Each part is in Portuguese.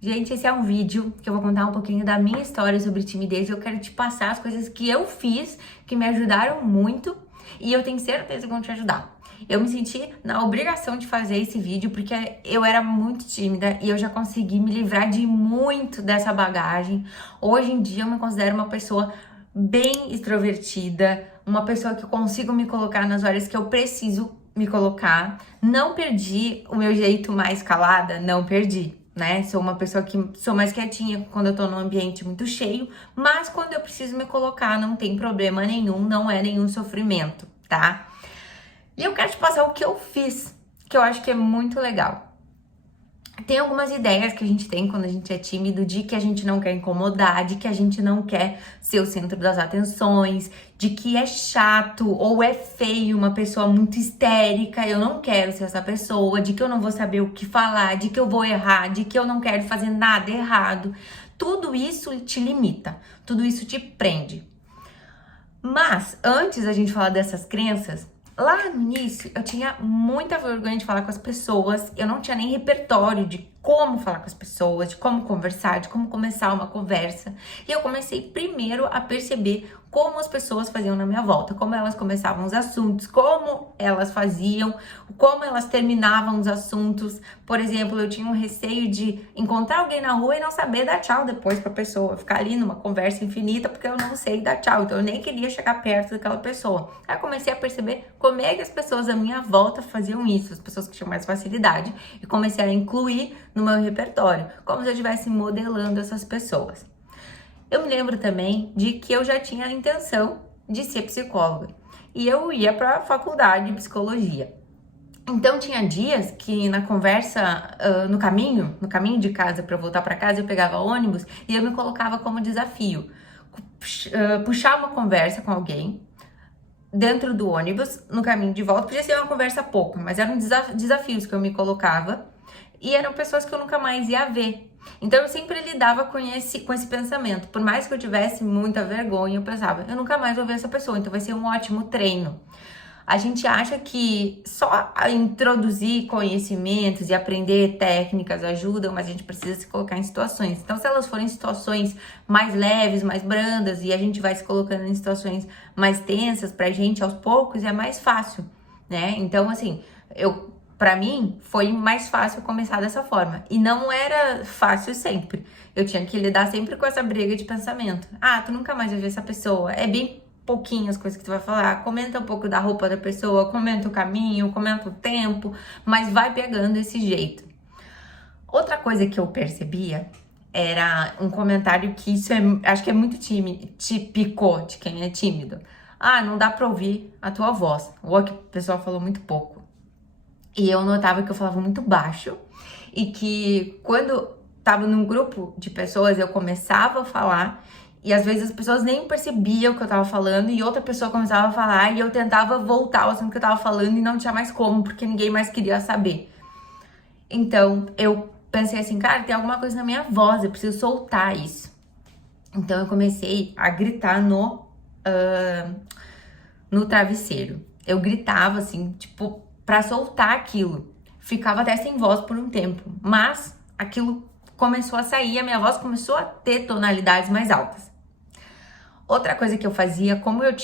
Gente, esse é um vídeo que eu vou contar um pouquinho da minha história sobre timidez. Eu quero te passar as coisas que eu fiz, que me ajudaram muito, e eu tenho certeza que vão te ajudar. Eu me senti na obrigação de fazer esse vídeo porque eu era muito tímida e eu já consegui me livrar de muito dessa bagagem. Hoje em dia eu me considero uma pessoa bem extrovertida, uma pessoa que eu consigo me colocar nas horas que eu preciso me colocar. Não perdi o meu jeito mais calada, não perdi, né? Sou uma pessoa que sou mais quietinha quando eu tô num ambiente muito cheio, mas quando eu preciso me colocar não tem problema nenhum, não é nenhum sofrimento, tá? E eu quero te passar o que eu fiz, que eu acho que é muito legal. Tem algumas ideias que a gente tem quando a gente é tímido, de que a gente não quer incomodar, de que a gente não quer ser o centro das atenções, de que é chato ou é feio uma pessoa muito histérica, eu não quero ser essa pessoa, de que eu não vou saber o que falar, de que eu vou errar, de que eu não quero fazer nada errado. Tudo isso te limita, tudo isso te prende. Mas, antes da gente falar dessas crenças, lá no início eu tinha muita vergonha de falar com as pessoas, eu não tinha nem repertório de como falar com as pessoas, de como conversar, de como começar uma conversa. E eu comecei primeiro a perceber como as pessoas faziam na minha volta, como elas começavam os assuntos, como elas faziam, como elas terminavam os assuntos. Por exemplo, eu tinha um receio de encontrar alguém na rua e não saber dar tchau depois pra pessoa, ficar ali numa conversa infinita porque eu não sei dar tchau, então eu nem queria chegar perto daquela pessoa. Aí eu comecei a perceber como é que as pessoas à minha volta faziam isso, as pessoas que tinham mais facilidade, e comecei a incluir no meu repertório, como se eu estivesse modelando essas pessoas. Eu me lembro também de que eu já tinha a intenção de ser psicóloga e eu ia para a faculdade de psicologia. Então tinha dias que na conversa, no caminho de casa para voltar para casa, eu pegava ônibus e eu me colocava como desafio, puxar uma conversa com alguém dentro do ônibus, no caminho de volta. Podia ser uma conversa pouca, mas eram desafios que eu me colocava e eram pessoas que eu nunca mais ia ver. Então eu sempre lidava com esse pensamento. Por mais que eu tivesse muita vergonha, eu pensava, eu nunca mais vou ver essa pessoa, então vai ser um ótimo treino. A gente acha que só introduzir conhecimentos e aprender técnicas ajudam, mas a gente precisa se colocar em situações. Então, se elas forem situações mais leves, mais brandas, e a gente vai se colocando em situações mais tensas pra gente aos poucos, é mais fácil, né? Então, assim, pra mim, foi mais fácil começar dessa forma. E não era fácil sempre. Eu tinha que lidar sempre com essa briga de pensamento. Ah, tu nunca mais vai ver essa pessoa. É bem pouquinho as coisas que tu vai falar. Comenta um pouco da roupa da pessoa, comenta o caminho, comenta o tempo, mas vai pegando esse jeito. Outra coisa que eu percebia era um comentário que acho que é muito típico de quem é tímido. Ah, não dá pra ouvir a tua voz. Ou que o pessoal falou muito pouco. E eu notava que eu falava muito baixo e que quando tava num grupo de pessoas eu começava a falar e às vezes as pessoas nem percebiam o que eu tava falando e outra pessoa começava a falar e eu tentava voltar ao assunto que eu tava falando e não tinha mais como, porque ninguém mais queria saber. Então eu pensei assim, cara, tem alguma coisa na minha voz, eu preciso soltar isso. Então eu comecei a gritar no travesseiro. Eu gritava assim, tipo, pra soltar aquilo. Ficava até sem voz por um tempo, mas aquilo começou a sair, a minha voz começou a ter tonalidades mais altas. Outra coisa que eu fazia, como eu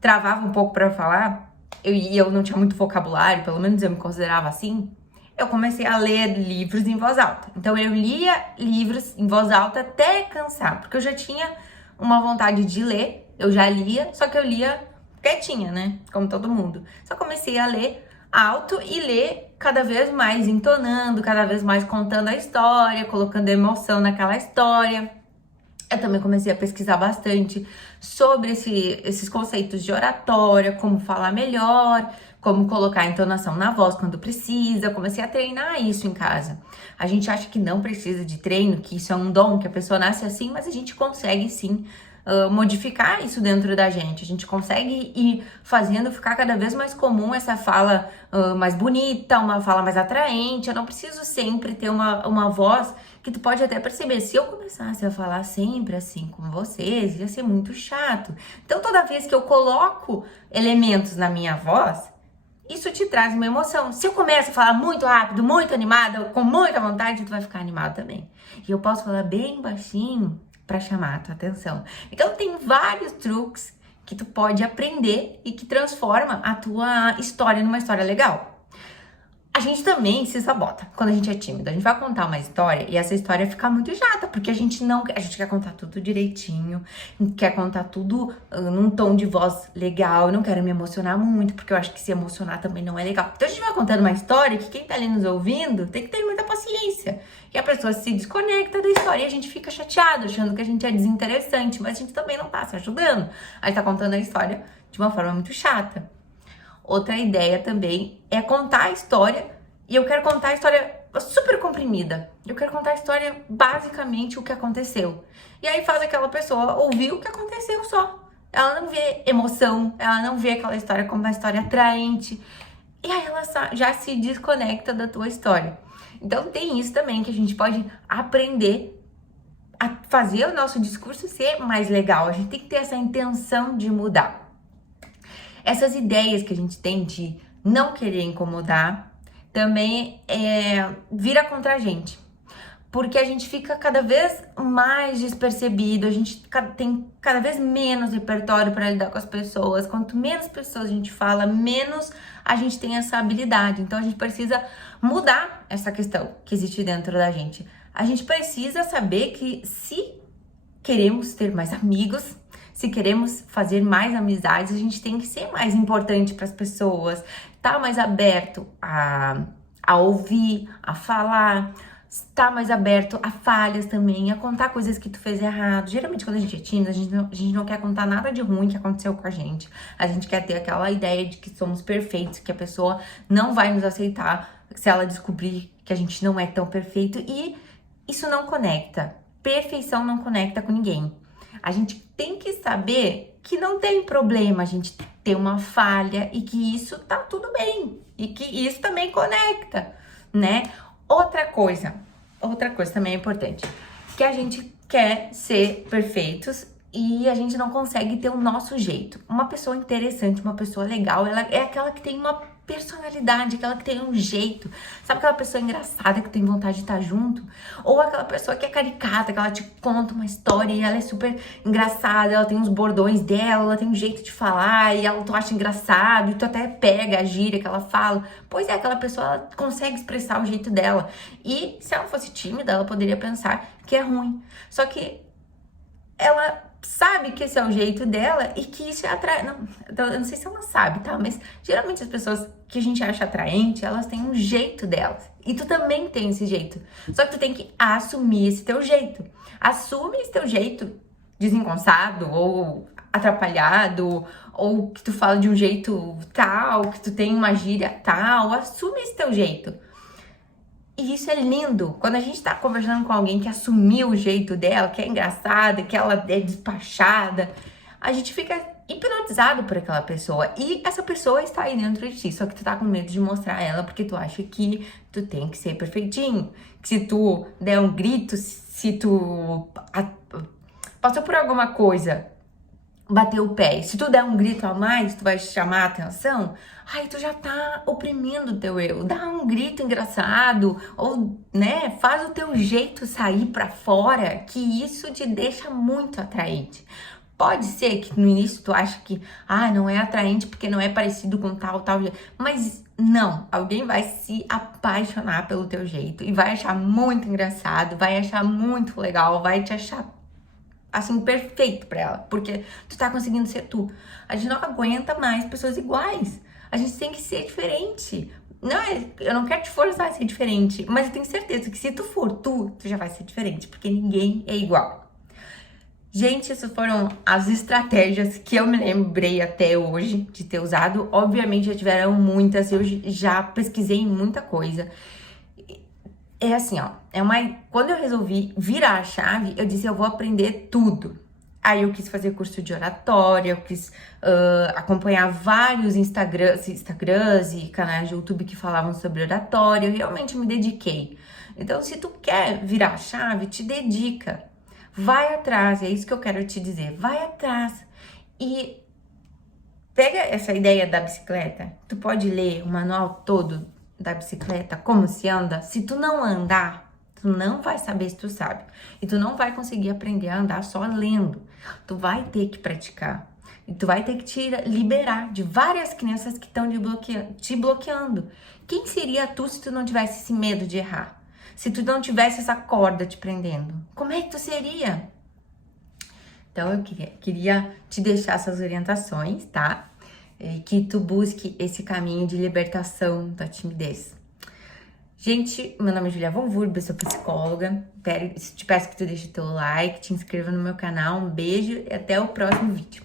travava um pouco pra falar, eu não tinha muito vocabulário, pelo menos eu me considerava assim, eu comecei a ler livros em voz alta. Então eu lia livros em voz alta até cansar, porque eu já tinha uma vontade de ler, eu já lia, só que eu lia quietinha, né? Como todo mundo. Só comecei a ler alto e ler cada vez mais entonando, cada vez mais contando a história, colocando emoção naquela história. Eu também comecei a pesquisar bastante sobre esses conceitos de oratória, como falar melhor, como colocar a entonação na voz quando precisa. Comecei a treinar isso em casa. A gente acha que não precisa de treino, que isso é um dom, que a pessoa nasce assim, mas a gente consegue sim modificar isso dentro da gente. A gente consegue ir fazendo ficar cada vez mais comum essa fala mais bonita, uma fala mais atraente. Eu não preciso sempre ter uma voz que tu pode até perceber. Se eu começasse a falar sempre assim com vocês, ia ser muito chato. Então, toda vez que eu coloco elementos na minha voz, isso te traz uma emoção. Se eu começo a falar muito rápido, muito animada, com muita vontade, tu vai ficar animado também. E eu posso falar bem baixinho para chamar a tua atenção. Então tem vários truques que tu pode aprender e que transforma a tua história numa história legal. A gente também se sabota quando a gente é tímido. A gente vai contar uma história e essa história fica muito chata, porque a gente quer contar tudo direitinho, quer contar tudo num tom de voz legal. Eu não quero me emocionar muito, porque eu acho que se emocionar também não é legal. Então a gente vai contando uma história que quem tá ali nos ouvindo tem que ter muita paciência. E a pessoa se desconecta da história e a gente fica chateado, achando que a gente é desinteressante, mas a gente também não tá se ajudando. A gente tá contando a história de uma forma muito chata. Outra ideia também é contar a história, e eu quero contar a história super comprimida. Eu quero contar a história basicamente o que aconteceu. E aí faz aquela pessoa ouvir o que aconteceu só. Ela não vê emoção, ela não vê aquela história como uma história atraente. E aí ela já se desconecta da tua história. Então tem isso também que a gente pode aprender a fazer o nosso discurso ser mais legal. A gente tem que ter essa intenção de mudar. Essas ideias que a gente tem de não querer incomodar também vira contra a gente. Porque a gente fica cada vez mais despercebido, a gente tem cada vez menos repertório para lidar com as pessoas. Quanto menos pessoas a gente fala, menos a gente tem essa habilidade. Então a gente precisa mudar essa questão que existe dentro da gente. A gente precisa saber que se queremos ter mais amigos, se queremos fazer mais amizades, a gente tem que ser mais importante para as pessoas, estar mais aberto a ouvir, a falar, estar mais aberto a falhas também, a contar coisas que tu fez errado. Geralmente quando a gente é tímido, a gente não quer contar nada de ruim que aconteceu com a gente. A gente quer ter aquela ideia de que somos perfeitos, que a pessoa não vai nos aceitar se ela descobrir que a gente não é tão perfeito, e isso não conecta. Perfeição não conecta com ninguém. A gente tem que saber que não tem problema a gente ter uma falha e que isso tá tudo bem e que isso também conecta, né? Outra coisa também é importante, que a gente quer ser perfeitos e a gente não consegue ter o nosso jeito. Uma pessoa interessante, uma pessoa legal, ela é aquela que tem uma personalidade, aquela que tem um jeito. Sabe aquela pessoa engraçada que tem vontade de estar junto? Ou aquela pessoa que é caricata, que ela te conta uma história e ela é super engraçada, ela tem uns bordões dela, ela tem um jeito de falar e ela tu acha engraçado e tu até pega a gíria que ela fala. Pois é, aquela pessoa ela consegue expressar o jeito dela. E se ela fosse tímida, ela poderia pensar que é ruim. Só que ela sabe que esse é o jeito dela e que isso é atraente. Eu não sei se ela sabe, tá? Mas geralmente as pessoas que a gente acha atraente, elas têm um jeito delas. E tu também tem esse jeito. Só que tu tem que assumir esse teu jeito. Assume esse teu jeito desengonçado ou atrapalhado, ou que tu fala de um jeito tal, que tu tem uma gíria tal. Assume esse teu jeito. E isso é lindo, quando a gente tá conversando com alguém que assumiu o jeito dela, que é engraçada, que ela é despachada, a gente fica hipnotizado por aquela pessoa. E essa pessoa está aí dentro de ti, só que tu tá com medo de mostrar ela, porque tu acha que tu tem que ser perfeitinho. Que se tu der um grito, se tu passou por alguma coisa, bater o pé, se tu der um grito a mais, tu vai chamar a atenção, aí tu já tá oprimindo o teu eu. Dá um grito engraçado, ou, né, faz o teu jeito sair pra fora, que isso te deixa muito atraente. Pode ser que no início tu acha que, não é atraente porque não é parecido com tal, mas não, alguém vai se apaixonar pelo teu jeito e vai achar muito engraçado, vai achar muito legal, vai te achar assim, perfeito pra ela, porque tu tá conseguindo ser tu. A gente não aguenta mais pessoas iguais. A gente tem que ser diferente. Eu não quero te forçar a ser diferente, mas eu tenho certeza que se tu for tu já vai ser diferente, porque ninguém é igual. Gente, essas foram as estratégias que eu me lembrei até hoje de ter usado. Obviamente já tiveram muitas, eu já pesquisei muita coisa. É assim, ó, quando eu resolvi virar a chave, eu disse, eu vou aprender tudo. Aí eu quis fazer curso de oratória, eu quis acompanhar vários Instagrams e canais de YouTube que falavam sobre oratória, eu realmente me dediquei. Então, se tu quer virar a chave, te dedica. Vai atrás, é isso que eu quero te dizer, vai atrás. E Pega essa ideia da bicicleta, tu pode ler o manual todo da bicicleta, como se anda. Se tu não andar, tu não vai saber se tu sabe. E tu não vai conseguir aprender a andar só lendo. Tu vai ter que praticar. E tu vai ter que te liberar de várias crenças que estão te bloqueando. Quem seria tu se tu não tivesse esse medo de errar? Se tu não tivesse essa corda te prendendo? Como é que tu seria? Então, eu queria te deixar essas orientações, tá? E que tu busque esse caminho de libertação da timidez. Gente, meu nome é Julia Von Wurb, eu sou psicóloga. Te peço que tu deixe teu like, te inscreva no meu canal. Um beijo e até o próximo vídeo.